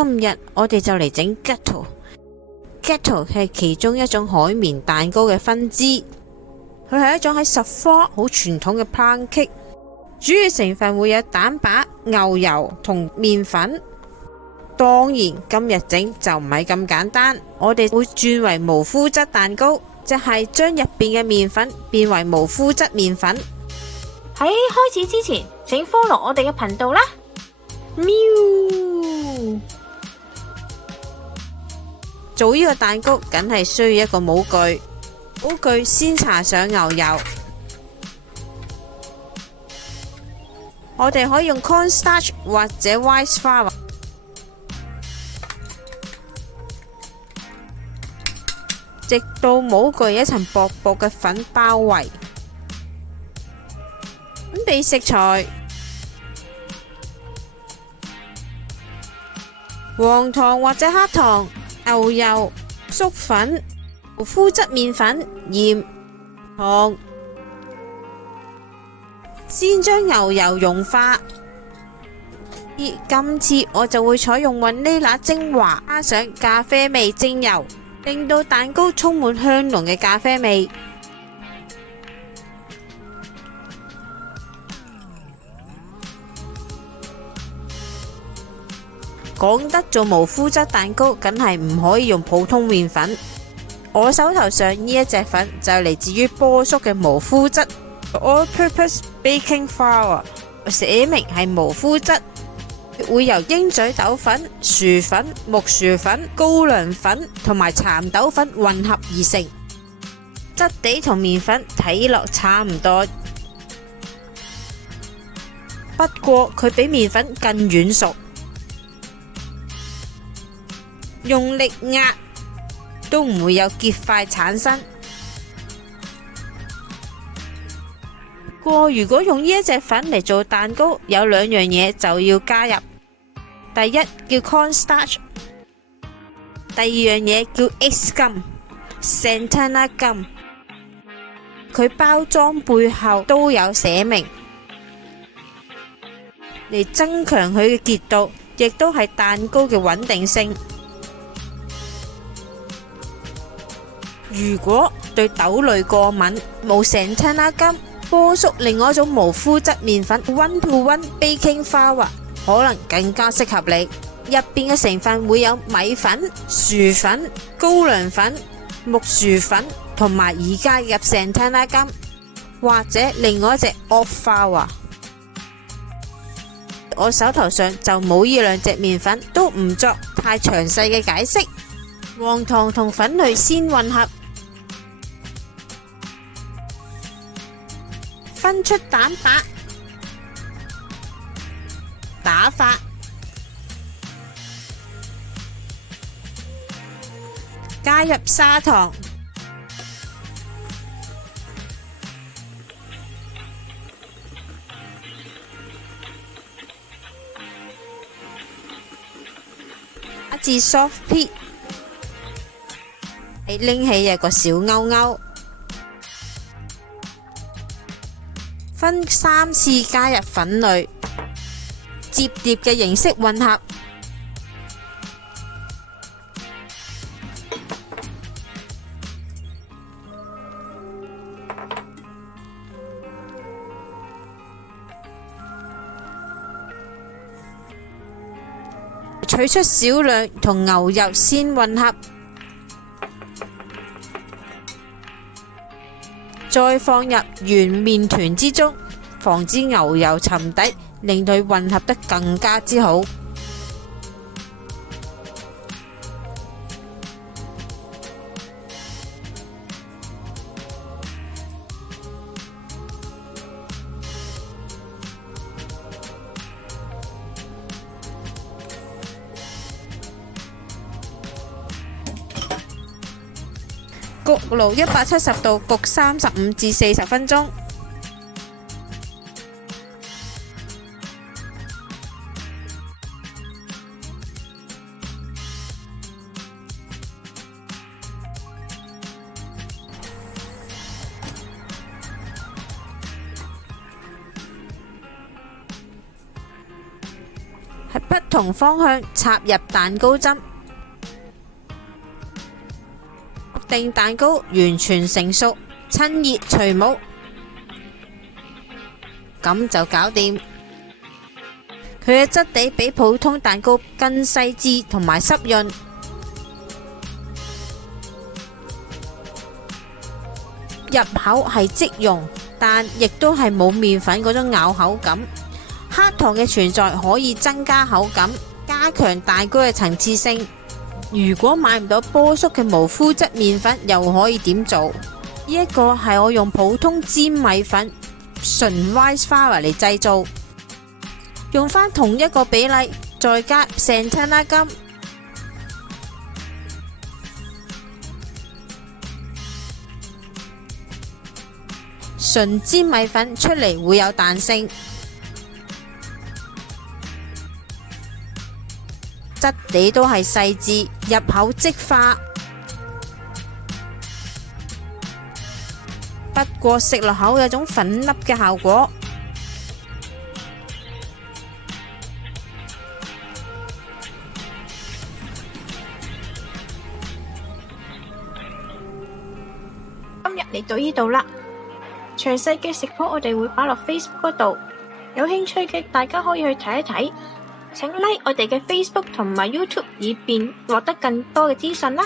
今日我哋就嚟整 Gâteau。Gâteau 係其中一種海綿蛋糕嘅分支，佢係一種喺Savoie好傳統嘅 pancake。主要成分會有蛋白、牛油同麵粉。當然今日整就唔係咁簡單，我哋會轉為無麩質蛋糕，即係將入邊嘅麵粉變為無麩質麵粉。喺開始之前，請 follow 我哋嘅頻道啦。喵！做呢個蛋糕梗係需要一個模具，模具先搽上牛油。我哋可以用 cornstarch 或者 rice flour， 直到模具一層薄薄嘅粉包圍。準備食材：黃糖或者黑糖、牛油、粟粉、無麩質麵粉、鹽、糖。先將牛油融化，今次我就會採用雲呢拿精華，加上咖啡味精油，令到蛋糕充滿香濃嘅咖啡味。講得做無麩質蛋糕，梗係唔可以用普通麵粉。我手頭上呢一隻粉就嚟自於波叔嘅無麩質All-purpose baking flour， 寫明係無麩質，會由鷹嘴豆粉、薯粉、木薯粉、高粱粉同埋蠶豆粉混合而成，質地同麵粉睇落差唔多，不過佢比麵粉更軟熟，用力壓都唔會有結塊產生。如果用呢一隻粉嚟做蛋糕，有兩樣嘢就要加入。第一叫 cornstarch， 第二樣嘢叫 X 金 Centennial 金，佢包裝背後都有寫明，嚟增強佢嘅結度，亦都係蛋糕嘅穩定性。如果對豆類過敏，冇Centennial金，波叔另外一種無麩質麵粉 1-to-1 baking flour 可能更加適合你，入邊嘅成分會有米粉、薯粉、高粱粉、木薯粉同埋而家入Centennial金或者另外一隻 oat flour。我手頭上就冇呢兩隻麵粉，都唔作太詳細嘅解釋。黃糖同粉類先混合，分出蛋白，打發，加入砂糖，打至 soft peak， 你拎起有個小勾勾。分3次加入粉類，摺疊嘅形式混合，取出少量同牛油先混合，再放入圓麵團之中，防止牛油沉底，令佢混合得更加之好。焗爐170度焗35至40分鐘。喺不同方向插入蛋糕針，確定蛋糕完全成熟，趁熱除模，咁就搞掂。佢嘅質地比普通蛋糕更細緻同埋濕潤，入口係即溶，但亦都係冇麵粉嗰種咬口感。黑糖嘅存在可以增加口感，加強蛋糕嘅層次性。如果買唔到波叔嘅無麩質麵粉，又可以點做？呢一個係我用普通粘米粉純 rice flour 嚟製造，用返同一個比例，再加Centella gum。純粘米粉出嚟會有彈性，質地都係細緻，入口即化。不過食落口有種粉粒嘅效果。今日嚟到呢度啦，詳細嘅食譜我哋會擺落 Facebook 嗰度，有興趣嘅大家可以去睇一睇。請 like 我哋嘅 Facebook 同埋 YouTube，以便獲得更多嘅資訊啦。